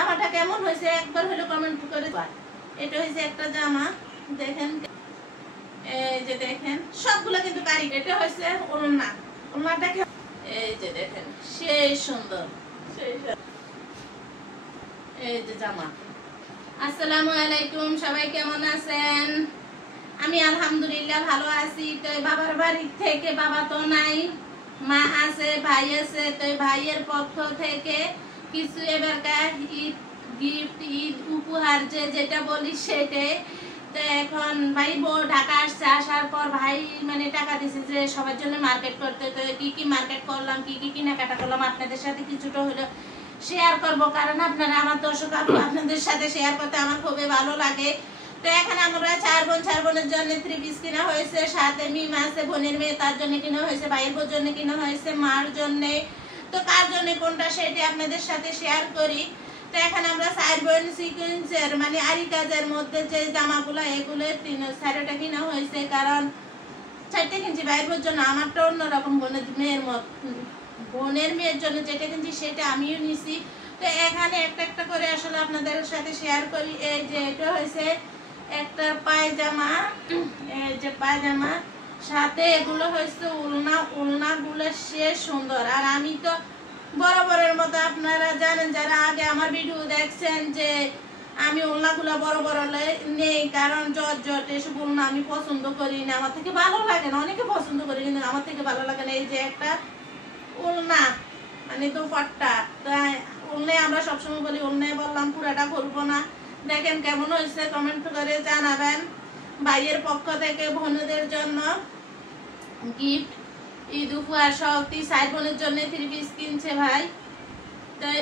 জামাটা কেমন হয়েছে একবার হলো কমেন্ট করে। এটা হয়েছে একটা জামা, দেখেন এই যে দেখেন সবগুলো কিন্তু কারিগর। এটা হয়েছে ওড়না, ওড়নাটা এই যে দেখেন সেই সুন্দর, এই যে জামা। আসসালামু আলাইকুম, সবাই কেমন আছেন? আমি আলহামদুলিল্লাহ ভালো আছি। তো বাবার বাড়ি থেকে, বাবা তো নাই, মা আছে, ভাই আছে। তো ভাইয়ের পক্ষ থেকে কিছু এবারকার ঈদ গিফট, ঈদ উপহার যেটা বলি সেটাই। তো এখন ভাই বউ ঢাকা আসছে, আসার পর ভাই মানে টাকা দিছে যে সবার জন্য মার্কেট করতে। তো কি কি মার্কেট করলাম, কি কি কেনাকাটা করলাম আপনাদের সাথে কিছুটা হলো শেয়ার করবো, কারণ আপনারা আমার দর্শক, আপনাদের সাথে শেয়ার করতে আমার খুবই ভালো লাগে। তো এখানে আমরা চার বোনের জন্য 3 পিস কিনা হয়েছে, সাথে মিম আছে বোনের মেয়ে, তার জন্য কিনা হয়েছে, ভাইয়ের বোর জন্য কিনা হয়েছে, মার জন্য। তো কার জন্য কোনটা সেটা আপনাদের সাথে শেয়ার করি। তো এখানে আমরা 4 বোন সিকোয়েন্সের মানে আরি কাজের মধ্যে যে জামাগুলো, এগুলো 3 কিনা হয়েছে, কারণ 4টে কিনছি ভাইয়ের বোর জন্য, আমারটা অন্যরকম বোনের মেয়ের জন্য যেটা কিনছি সেটা আমিও নিছি। তো এখানে একটা একটা করে আসলে আপনাদের সাথে শেয়ার করি। এই যে এটা হয়েছে একটা পায়জামা, এই যে পায়জামা, সাথে এগুলো হয়েছে উলনা গুলো সে সুন্দর। আর আমি তো বরাবরের মতো আপনারা জানেন যারা আগে আমার ভিডিও দেখছেন যে আমি উলনাগুলো বড় নেই, কারণ জট এসব উলনা আমি পছন্দ করি না, আমার থেকে ভালো লাগে না। অনেকে পছন্দ করি কিন্তু আমার থেকে ভালো লাগে না। এই যে একটা উলনা মানে দোপাট্টা, তাই উলনায় আমরা সবসময় বলি, উলনায় বললাম পুরাটা করবো না। দেখেন কেমন হয়েছে কমেন্ট করে জানাবেন। ভাইয়ের পক্ষ থেকে বোনদের জন্য গিফট, ঈদ উপহার সব 4 বোনের জন্য 3 পিস কিনছে ভাই। তাই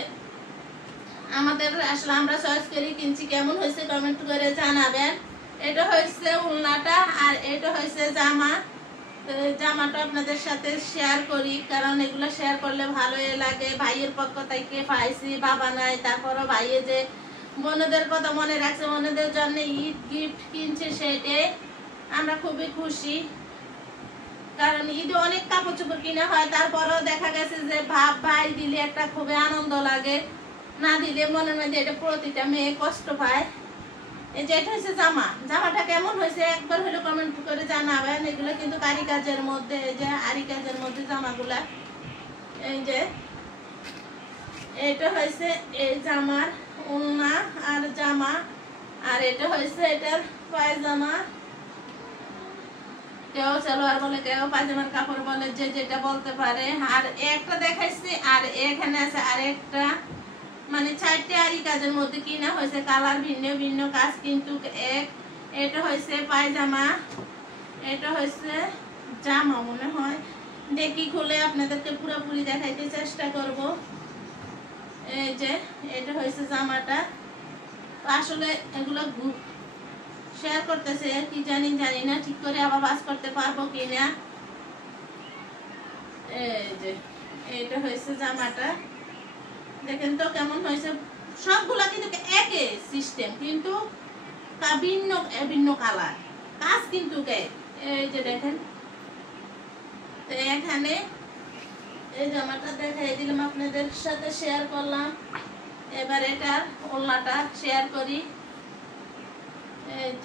আমাদের আসলে আমরা চয়েস করে কিনছি, কেমন হয়েছে কমেন্ট করে জানাবেন। এটা হয়েছে উলনাটা, আর এটা হয়েছে জামা। তো জামাটা আপনাদের সাথে শেয়ার করি, কারণ এগুলো শেয়ার করলে ভালোই লাগে। ভাইয়ের পক্ষ থেকে পাইছি, বাবা নাই, তারপরও ভাইয়ে যে বোনদের কথা মনে রাখছে, বোনদের জন্য ঈদ গিফট কিনছে, সেটাই আমরা খুবই খুশি। কারণ ঈদে অনেক কাপড় চোপড় কিনা হয়, তারপরও দেখা গেছে যে ভাই দিলে একটা খুবই আনন্দ লাগে, না দিলে মনের মধ্যে এটা প্রতিটা মেয়ে কষ্ট পায়। এই যে এটা হচ্ছে জামাটা কেমন হয়েছে একবার হলো কমেন্ট করে জানাবেন। এগুলো কিন্তু কারি কাজের মধ্যে, এই যে আরি কাজের মধ্যে জামাগুলা। এই যে এটা হয়েছে এই জামার ওড়না আর জামা, আর এটা হয়েছে এটার পায়জামা। কেউ সালোয়ার বলে, কেউ পায়জামার কাপড় বলে, যে যেটা বলতে পারে। আর একটা দেখাইছি, আর এখানে আছে আরেকটা, মানে 4টে আরি কাজের মধ্যে কিনা হয়েছে, কালার ভিন্ন ভিন্ন কাজ কিন্তু এক। এটা হয়েছে পায়জামা, এটা হয়েছে জামা মনে হয়, দেখি খুলে আপনাদেরকে পুরোপুরি দেখাইতে চেষ্টা করব। এই যে এটা হয়েছে জামাটা। আসলে এগুলো শেয়ার করতেছে কি জানি না ঠিক করে আবার বাস করতে পারবো কিনা। এই যে এটা হয়েছে জামাটা, দেখেন তো কেমন হয়েছে। সবগুলা কিন্তু একই সিস্টেম, কিন্তু ভিন্ন ভিন্ন কালার, কাজ কিন্তু এই যে দেখেন। তো এখানে এই জামাটা দেখাই দিলাম, আপনাদের সাথে শেয়ার করলাম। এবার এটার ওড়নাটা শেয়ার করি।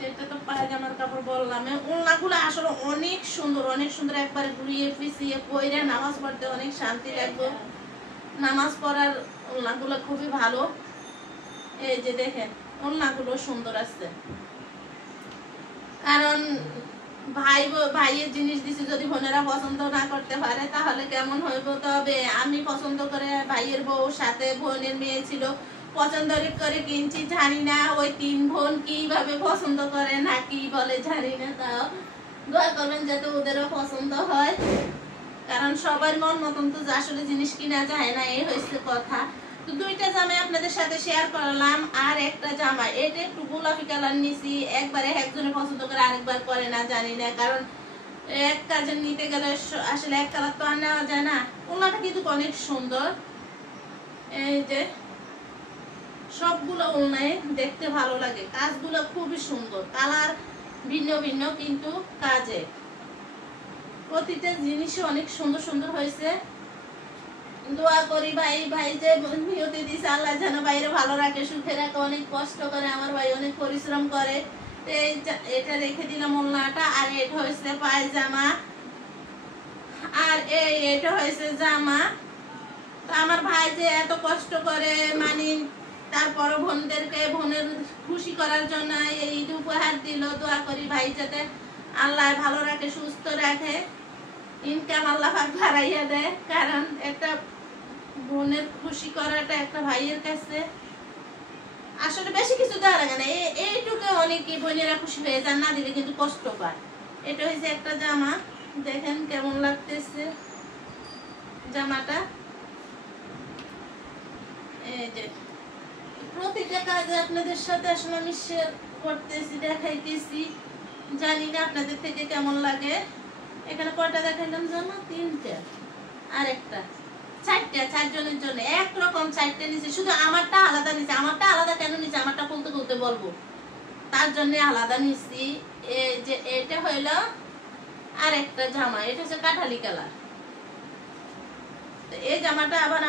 এটা তো পায়জামার কাপড় বললাম। ওড়নাগুলো আসলে অনেক সুন্দর, অনেক সুন্দর, একবারে ঘুরিয়ে পিছিয়ে পরে নামাজ পড়তে অনেক শান্তি লাগবে। নামাজ পড়ার ওড়নাগুলো খুবই ভালো। এই যে দেখেন ওড়নাগুলো সুন্দর আছে, কারণ ভাইয়ের জিনিস দিছি, যদি বোনেরা পছন্দ না করতে পারে তাহলে কেমন হইব। তবে আমি পছন্দ করে, ভাইয়ের বউ সাথে বোনের মেয়ে ছিল, পছন্দ করে কিনছি। জানি না ওই 3 বোন কিভাবে পছন্দ করে না কি বলে জানি না, তাও দোয়া করবেন যাতে ওদেরও পছন্দ হয়, কারণ সবার মন মতন তো আসলে জিনিস কিনা যায় না, এই হয়েছে কথা। তো 2টা জামা আপনাদের সাথে শেয়ার করলাম। আর একটা জামা, এটা একটু গোলাপি কালার নিছি, একবারে একজনে পছন্দ করে আরেকবার করে না জানি না, কারণ এক কাজে নিতে গেলে আসলে এক কালার তো আর নেওয়া যায় না। ওনাটা কিন্তু অনেক সুন্দর। এই যে সবগুলো ওড়নায় দেখতে ভালো লাগে, কাজগুলো খুবই সুন্দর, কালার ভিন্ন ভিন্ন কিন্তু কাজে প্রতিটা জিনিসই অনেক সুন্দর সুন্দর হয়েছে। দোয়া করি ভাই, ভাই যে নিয়তি দিছে আল্লাহ যেন বাইরে ভালো রাখে, সুখে রাখে। অনেক কষ্ট করে আমার ভাই, অনেক পরিশ্রম করে। তো এটা রেখে দিলাম ওড়নাটা। আর এটা হয়েছে পায়জামা, আর এটা হয়েছে জামা। তো আমার ভাই যে এত কষ্ট করে, মানে তারপরও বোনের খুশি করার জন্য এই ঈদ উপহার দিল। দোয়া করি ভাই যাতে আল্লাহ ভালো রাখে, সুস্থ রাখে, ইনকাম আল্লাহ পাক বাড়াইয়া দেয়। কারণ একটা বোনের খুশি করাটা একটা ভাইয়ের কাছে আসলে বেশি কিছু দেওয়া লাগে না। এইটুকু অনেকে বোনেরা খুশি হয়ে যান, না দিলে কিন্তু কষ্ট পায়। এটা হয়েছে একটা জামা, দেখেন কেমন লাগতেছে জামাটা। এই যে প্রতিটা কাজে আপনাদের সাথে আসলে আমি শেয়ার করতেছি, দেখাইতেছি। জানি না আপনাদের থেকে কেমন লাগে। এখানে কয়টা দেখাইলাম জামা? 3টা, আর একটা 4টা, 4 জনের জন্য একরকম 4টে নিচে। শুধু আমারটা আলাদা নিচে। আমারটা আলাদা কেন নিচে? আমারটা খুলতে খুলতে বলবো, তার জন্য আলাদা নিচ্ছি। এই যে এটা হইলো আর একটা জামা, এটা হচ্ছে কাঠালি কালার। তো এই জামাটা আবার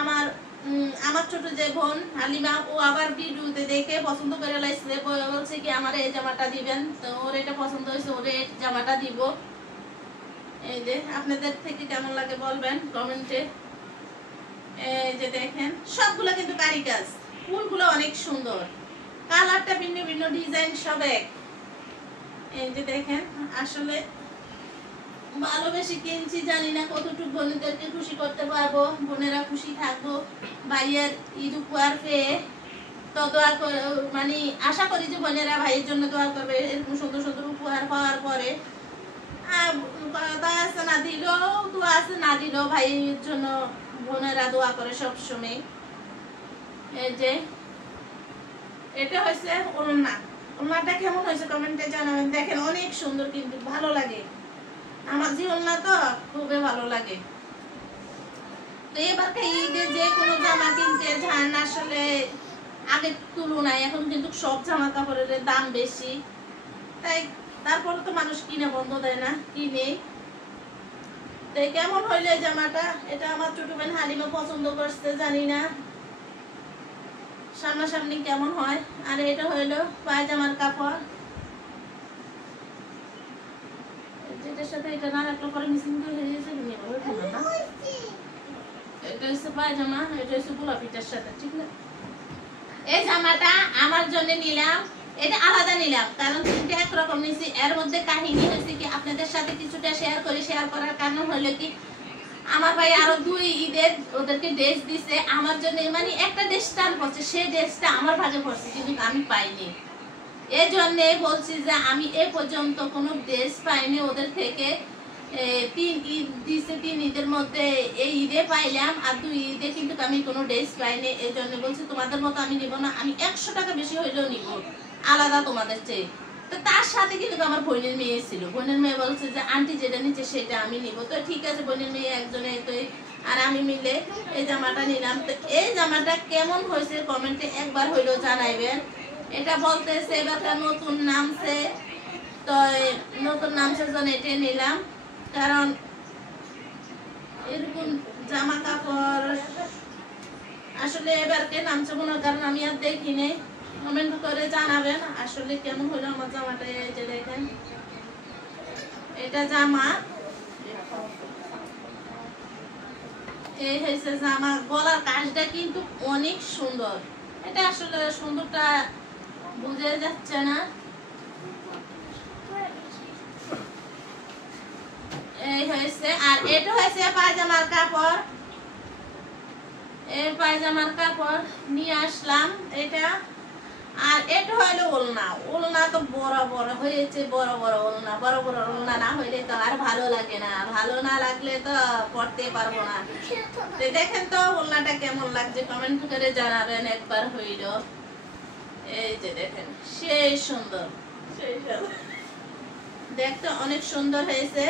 আমার ছোট যে বোন হালিমা, ও আবার ভিডিওতে দেখে পছন্দ করে লাইছে, বলছে কি আমার এই জামাটা দিবেন। তো ওর এটা পছন্দ হয়েছে, ওর এই জামাটা দিব। এই যে আপনাদের থেকে কেমন লাগে বলবেন কমেন্টে। এই যে দেখেন সবগুলো কিন্তু কারিকাজ, ফুলগুলো অনেক সুন্দর, কালারটা ভিন্ন ভিন্ন, ডিজাইন সব এক। এই যে দেখেন আসলে ভালোবেসে কিনছি, জানি না কতটুকু বোনদেরকে খুশি করতে পারবো, বোনেরা খুশি থাকবো ভাইয়ের ঈদ উপহার পেয়ে। তো দোয়া করে, মানে আশা করি যে বোনেরা ভাইয়ের জন্য দোয়া করবে এরকম সুন্দর সুন্দর উপহার পাওয়ার পরে। আছে না দিলেও দোয়া আছে, না দিলেও ভাইয়ের জন্য বোনেরা দোয়া করে সবসময়। এই যে এটা হয়েছে ওড়না। ওড়নাটা কেমন হয়েছে কমেন্টে জানাবেন। দেখেন অনেক সুন্দর, কিন্তু ভালো লাগে। আমার জীবন না তো খুবই ভালো লাগে। তো এবারকে ঈদে যে কোনো জামা কিনতে যান, আসলে আগের তুলনায় এখন কিন্তু সব জামা কাপড়ের দাম বেশি, তাই তারপরে তো মানুষ কিনে বন্ধ দেয় না, কিনে। তাই কেমন হইলো এই জামাটা? এটা আমার ছোট বোন হালিমা পছন্দ করছে, জানি না সামনাসামনি কেমন হয়। আর এটা হইলো পায়জামার কাপড়, যেটার সাথে এটা না রাখলে পরে মিসিং হয়ে গেছে। এটা হচ্ছে পায়জামা, এটা হচ্ছে গোলাপিটার সাথে, ঠিক না? এই জামাটা আমার জন্য নিলাম, এটা আলাদা নিলাম কারণ 3টে একরকম নিয়েছি। এর মধ্যে কাহিনী হয়েছে কি আপনাদের সাথে কিছুটা শেয়ার করার কারণ হলো কি, আমার ভাই আরো 2 ঈদের ওদেরকে ড্রেস দিছে আমার জন্য, মানে একটা ড্রেস টান পড়ছে, সেই ড্রেসটা আমার ভাগে পড়ছে কিন্তু আমি পাইনি। এই জন্য বলছি যে আমি এ পর্যন্ত কোনো ড্রেস পাইনি ওদের থেকে। 3 ঈদ দিছে, 3 ঈদের মধ্যে এই ঈদে পাইলাম, আর 2 ঈদে কিন্তু আমি কোনো ড্রেস পাইনি। এই জন্য বলছি তোমাদের মতো আমি নিব না, আমি 100 টাকা বেশি হইলেও নিব আলাদা তোমাদের চেয়ে। তো তার সাথে কিন্তু আমার বোনের মেয়ে ছিল, বোনের মেয়ে বলছে যে আন্টি যেটা নিচ্ছে সেটা আমি নিব। তো ঠিক আছে, বোনের মেয়ে একজনে তো আর আমি মিলে এই জামাটা নিলাম। তো এই জামাটা কেমন হয়েছে কমেন্টে একবার হইলেও জানাইবেন। এটা বলতেছে এবারটা নতুন নামছে, তো নতুন নামছে জন্য এটা নিলাম। কারণ এরকম জামা কাপড় আসলে এবারকে নামছে মনে, কারণ আমি আর দেখিনি। কমেন্ট করে জানাবেন আসলে কেমন হলো আমার জামাটা। এই যে দেখেন এটা জামা, এই হয়েছে জামা। গলার কাজটা কিন্তু অনেক সুন্দর, এটা আসলে সুন্দরটা বুঝে যাচ্ছে না। এই হয়েছে, আর এটা হয়েছে পায়জামার কাপড়। এই পায়জামার কাপড় নিয়ে আসলাম এটা। আর এটা হইলো ওলনা। ওলনা তো বড় বড় হয়েছে, বড় বড় ওলনা। বড় বড় ওলনা না হইলে তো আর ভালো লাগে না, ভালো না লাগলে তো পড়তে পারবো না। তো দেখেন তো ওলনাটা কেমন লাগছে কমেন্ট করে জানাবেন একবার হইলো। এই যে দেখেন সেই সুন্দর, সেই সুন্দর, দেখতে অনেক সুন্দর হয়েছে।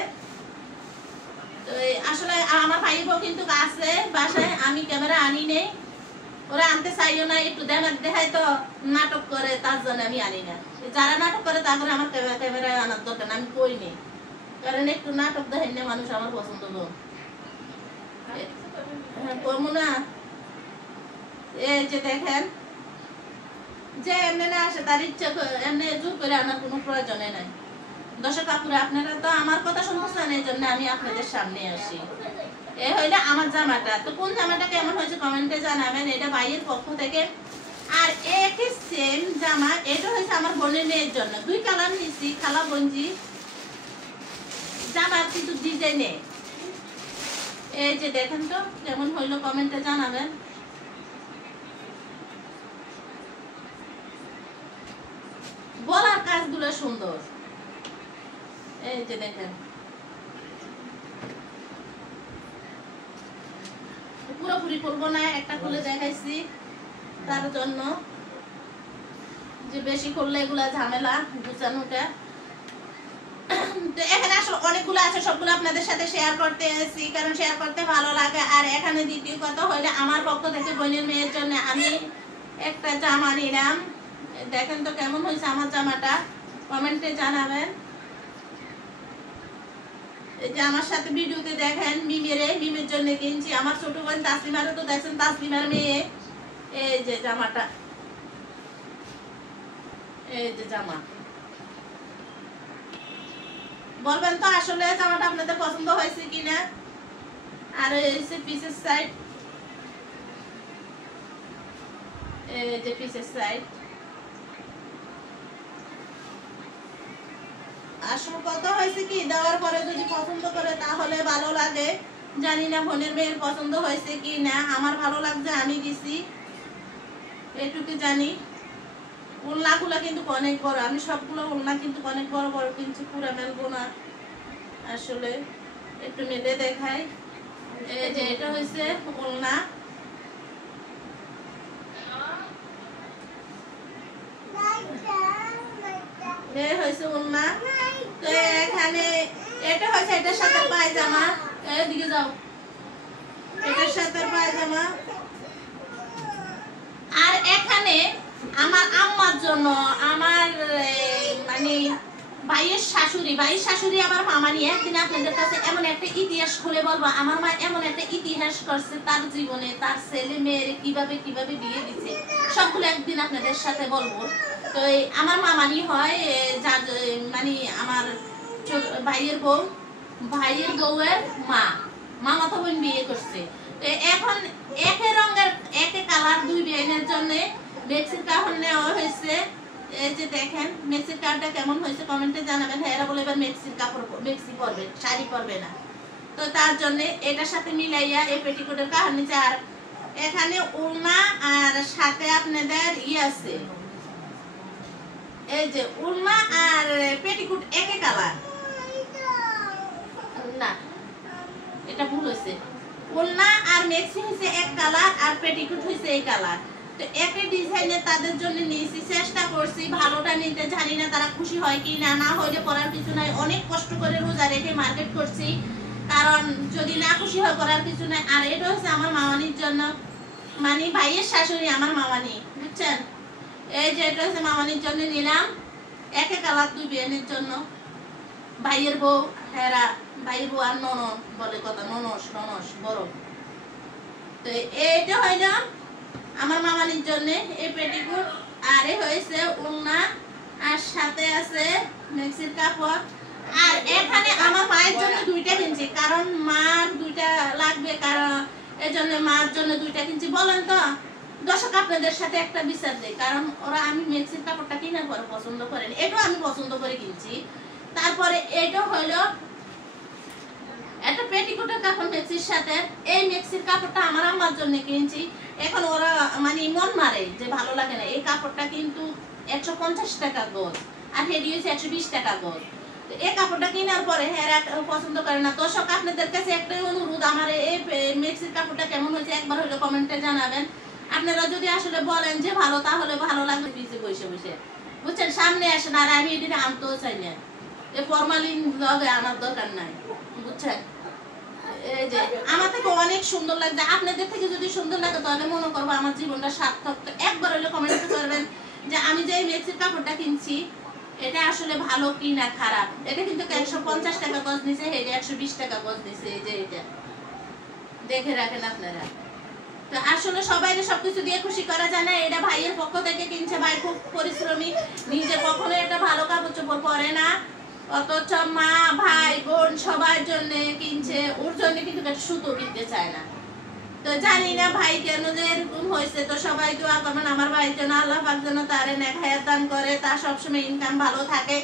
তো আসলে আমার ভাই বউ কিন্তু আছে বাসায়, আমি ক্যামেরা আনি নেই, ওরা আনতে চাইও না, একটু দেখায় তো নাটক করে, তার জন্য আমি আনি না। যারা নাটক করে তারপরে আমার ক্যামেরায় আনার দরকার আমি করি নি, কারণ একটু নাটক দেখেন না মানুষ আমার পছন্দ। কমুনা এই যে দেখেন যে এমনি না আসে তার ইচ্ছা এমনি জোর করে আনার কোনো প্রয়োজনে নাই। দর্শক আপুরা আপনারা তো আমার কথা শুনতেছেন, এই জন্য আমি আপনাদের সামনে আসি। এ হইলে আমার জামাটা, তো কোন জামাটা কেমন হয়েছে কমেন্টে জানাবেন, এটা ভাইয়ের পক্ষ থেকে। আর একই সেম জামা এটা হয়েছে আমার বোনের মেয়ের জন্য, দুই কালার নিচ্ছি, খালা বঞ্জি জামা কিন্তু ডিজাইনে। এই যে দেখেন তো কেমন হইলো কমেন্টে জানাবেন। গলার কাজগুলো সুন্দর, এই যে দেখেন পুরোপুরি করবো না, একটা খুলে দেখাইছি তার জন্য, যে বেশি করলে এগুলা ঝামেলা গুছানোটা। তো এখানে আসলে অনেকগুলো আছে, সবগুলো আপনাদের সাথে শেয়ার করতে এসেছি, কারণ শেয়ার করতে ভালো লাগে। আর এখানে দ্বিতীয় কথা হইলে আমার পক্ষ থেকে বোনের মেয়ের জন্য আমি একটা জামা নিলাম। দেখেন তো কেমন হয়েছে আমার জামাটা, কমেন্টে জানাবেন। এই যে আমার সাথে ভিডিওতে দেখেন মিমের জন্য কিনছি, আমার ছোট বোন তাসলিমারও তো দেখছেন, তাসলিমার মেয়ে। এই যে জামাটা, এই যে জামা, বলবেন তো আসলে জামাটা আপনাদের পছন্দ হয়েছে কিনা। আর এই যে পিসের সাইড, এই যে পিসের সাইড। আসল কথা হয়েছে কি, দেওয়ার পরে যদি পছন্দ করে তাহলে ভালো লাগে, জানি না বোনের মেয়ের পছন্দ হয়েছে কি না। আমার ভালো লাগছে, আমি দিছি, এটুকু জানি। ওলনাগুলো কিন্তু অনেক বড়, আমি সবগুলো ওলনা কিন্তু অনেক বড় বড় কিনছি, পুরো মেলবো না আসলে, একটু মেলে দেখাই। এই যে এটা হয়েছে ওলনা, এই হয়েছে ওলনা। তো এখানে এটা হয়েছে এটার সাথে পায়জামা, এদিকে যাও, এটার সাথে পায়জামা। আর এখানে আমার আম্মার জন্য, আমার মানে ভাইয়ের শাশুড়ি আমার মামা নিয়ে একদিন আপনাদের কাছে এমন একটা ইতিহাস খুলে বলবো। আমার মা এমন একটা ইতিহাস করছে তার জীবনে, তার ছেলে মেয়ের কিভাবে কিভাবে বিয়ে দিচ্ছে, সবগুলো একদিন আপনাদের সাথে বলবো। তো আমার মামানি হয়, যার মানে আমার ভাইয়ের বউয়ের মামা তো বোন বিয়ে করছে। তো এখন একই রঙের একই কালার দুই বিয়ের জন্য মেক্সির কাপড় নেওয়া হয়েছে। এই যে দেখেন মেক্সির কাপড়টা কেমন হয়েছে কমেন্টে জানাবেন। হ্যাঁ, এরা বলে এবার মেক্সির কাপড় মেক্সি পরবে, শাড়ি পরবে না। তো তার জন্য এটার সাথে মিলাইয়া এই পেটিকোটের কাপড় নিচে, আর এখানে ওড়না আর সাথে আপনাদের আছে, এই যে ওড়না আর পেটিকোট একই কালার না, এটা ভুল হয়েছে। ওড়না আর মেক্সি হয়েছে এক কালার, আর পেটিকোট হয়েছে এই কালার। তো একই ডিজাইনে তাদের জন্য নিয়েছি, চেষ্টা করছি ভালোটা নিতে, জানি না তারা খুশি হয় কি না। না হইলে করার কিছু নাই, অনেক কষ্ট করে রোজা রেখে মার্কেট করছি, কারণ যদি না খুশি হয় করার কিছু নাই। আর এটা হচ্ছে আমার মামানির জন্য, মানে ভাইয়ের শাশুড়ি আমার মামানি, বুঝছেন। এই যে এটা হচ্ছে মামানির জন্য নিলাম, একই কালার দুই বিয়ানের জন্য। ভাইয়ের বউ, হেরা ভাইয়ের বউ আর ননদ বলে কথা, ননস বড়। তো এইটা হইল আমার মামানির জন্য এই পেটিকোট। আর এই হয়েছে ওড়না, আর সাথে আছে মেক্সির কাপড়। আর এখানে আমার মায়ের জন্য দুইটা কিনছি, কারণ মার দুইটা লাগবে, কারণ এজন্য মার জন্য দুইটা কিনছি। বলেন তো দর্শক আপনাদের সাথে একটা বিচার দেই, কারণ ওরা আমি মেক্সির কাপড়টা কেনার পরে পছন্দ করেনি, এটাও আমি পছন্দ করে কিনছি। তারপরে এটা হইলো একটা পেটিকোটের কাপড় মেক্সির সাথে। এই মেক্সির কাপড়টা আমার আম্মার জন্য কিনছি। এখন ওরা মানে মন মারে যে ভালো লাগে না, এই কাপড়টা কিন্তু 150 টাকা গজ, আর হেডি হয়েছে 120 টাকা গজ। এই কাপড়টা কেনার পরে হ্যাঁ পছন্দ করে না। দর্শক আপনাদের কাছে একটাই অনুরোধ, আমার এই মেক্সির কাপড়টা কেমন হয়েছে একবার হলে কমেন্টে জানাবেন। আপনারা যদি আসলে বলেন যে ভালো, তাহলে ভালো লাগবে পিছে বসে বসে, বুঝছেন, সামনে আসেন। আর আমি এটি আনতেও চাই না, এই ফরমালিন লগে আনার দরকার নাই, বুঝছেন। এই যে আমার থেকে অনেক সুন্দর লাগছে, আপনাদের থেকে যদি সুন্দর লাগে তাহলে মনে করবো আমার জীবনটা সার্থক। তো একবার হলে কমেন্ট করবেন যে আমি যে মেক্সির কাপড়টা কিনছি এটা আসলে ভালো কি না খারাপ। এটা কিন্তু 150 টাকা গজ নিছে, এটা 120 টাকা গজ নিছে। এই যে এটা দেখে রাখেন আপনারা। তো আসলে সবাইকে সবকিছু দিয়ে খুশি করা যায় না। এটা ভাইয়ের পক্ষ থেকে কিনছে, ভাই খুব পরিশ্রমী, নিজে কখনো এটা ভালো কাপড় চোপড় পরে না, অথচ মা ভাই বোন সবার জন্য কিনছে, ওর জন্য কিন্তু সুতো কিনতে চায় না। তো জানি না ভাই কেন যে এরকম হয়েছে। তো সবাই দোয়া করবেন আমার ভাইয়ের জন্য, আল্লাহ পাক যেন তার নেক হায়াত দান করে, তার সবসময় ইনকাম ভালো থাকে।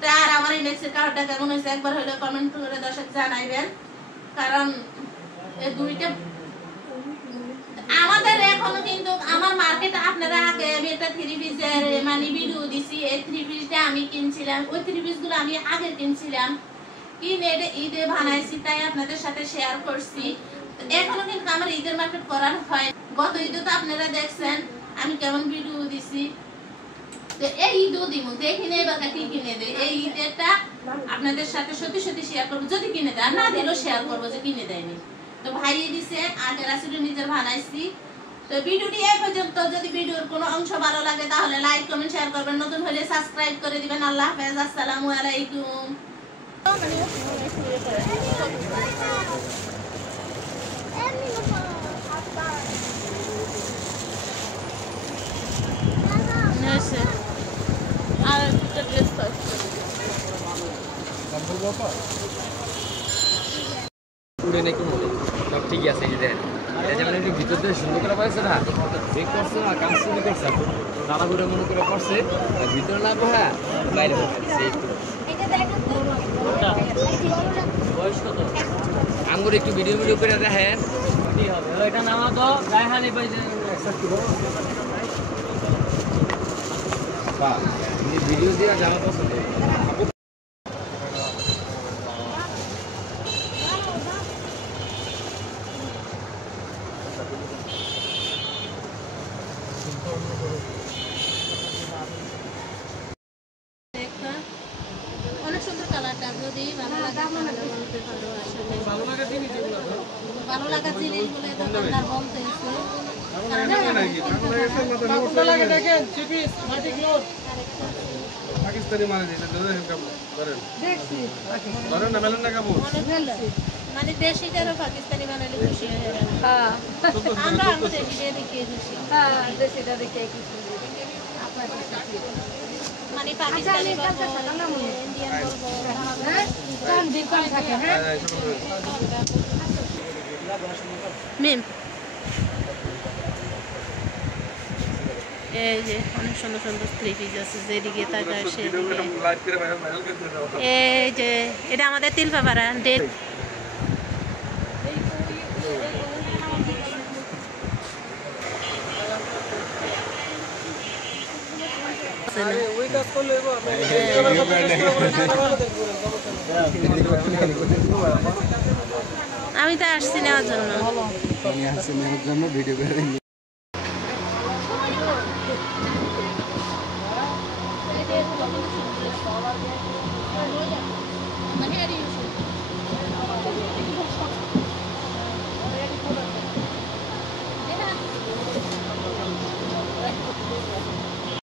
তো আর আমার ইন্ডেক্সের কার্ডটা কেমন হয়েছে একবার হলে কমেন্ট করে দর্শক জানাইবেন, কারণ এই দুইটা আমাদের এখনো কিন্তু আমার মার্কেটে আপনারা আগে আমি একটা থ্রি পিসের মানে ভিডিও দিছি। এই থ্রি পিসটা আমি কিনছিলাম, ওই থ্রি পিসগুলো আমি আগে কিনছিলাম, কিনে ঈদে বানাইছি, তাই আপনাদের সাথে শেয়ার করছি। এখনো কিন্তু আমার ঈদের মার্কেট করার হয়। গত ঈদে তো আপনারা দেখছেন আমি কেমন ভিডিও দিছি। তো এই ঈদও দিব, দেখি না এবার কি কিনে দেয়। এই ঈদেরটা আপনাদের সাথে সত্যি সত্যি শেয়ার করবো, যদি কিনে দেয়, আর না দিলেও শেয়ার করবো যে কিনে দেয়নি। তো ভাইয়ে দিছে, আগে রাসুলের নিজের বানাইছি। তো ভিডিওটি এই পর্যন্ত। যদি ভিডিওর কোনো অংশ ভালো লাগে তাহলে লাইক কমেন্ট শেয়ার করবেন, নতুন হলে সাবস্ক্রাইব করে দিবেন। আল্লাহ হাফেজ, আসসালামু আলাইকুম। আর একটা ড্রেস উড়ে নেই কোনো সব ঠিকই আছে। এই দেখেন এটা যেমন একটু ভিতর দিয়ে সুন্দর করে পাইছে না, চেক করছে না, কাজ শুরু করছে, নানা ঘুরে মনে করে করছে, ভিতরে না হ্যাঁ বাইরে আঙ্গুর একটু ভিডিও ভিডিও করে দেখেন এটা নামা তো গায়ে পাইছে ভিডিও দিয়ে জামা পছন্দ। অনেক সুন্দর কালারটা, যদি ভালো লাগা জিনিসগুলো দোকানদার বলতেছে। পাকিস্তানি মানে মানে দেশিটারও পাকিস্তানি বানালে খুশি হয়ে যাবে। আমরা দেশিটা দেখিয়ে খুশি, দেশিটা দেখে খুশি। মানে পাকিস্তানি ইন্ডিয়ান মিম এই যে অনেক সুন্দর সুন্দর থ্রি পিস আছে, যেদিকে তাকায় সেদিকে। এই যে এটা আমাদের তিলপাড়া ডেট। আমি তো আসছি নেওয়ার জন্য ভিডিও করে মানে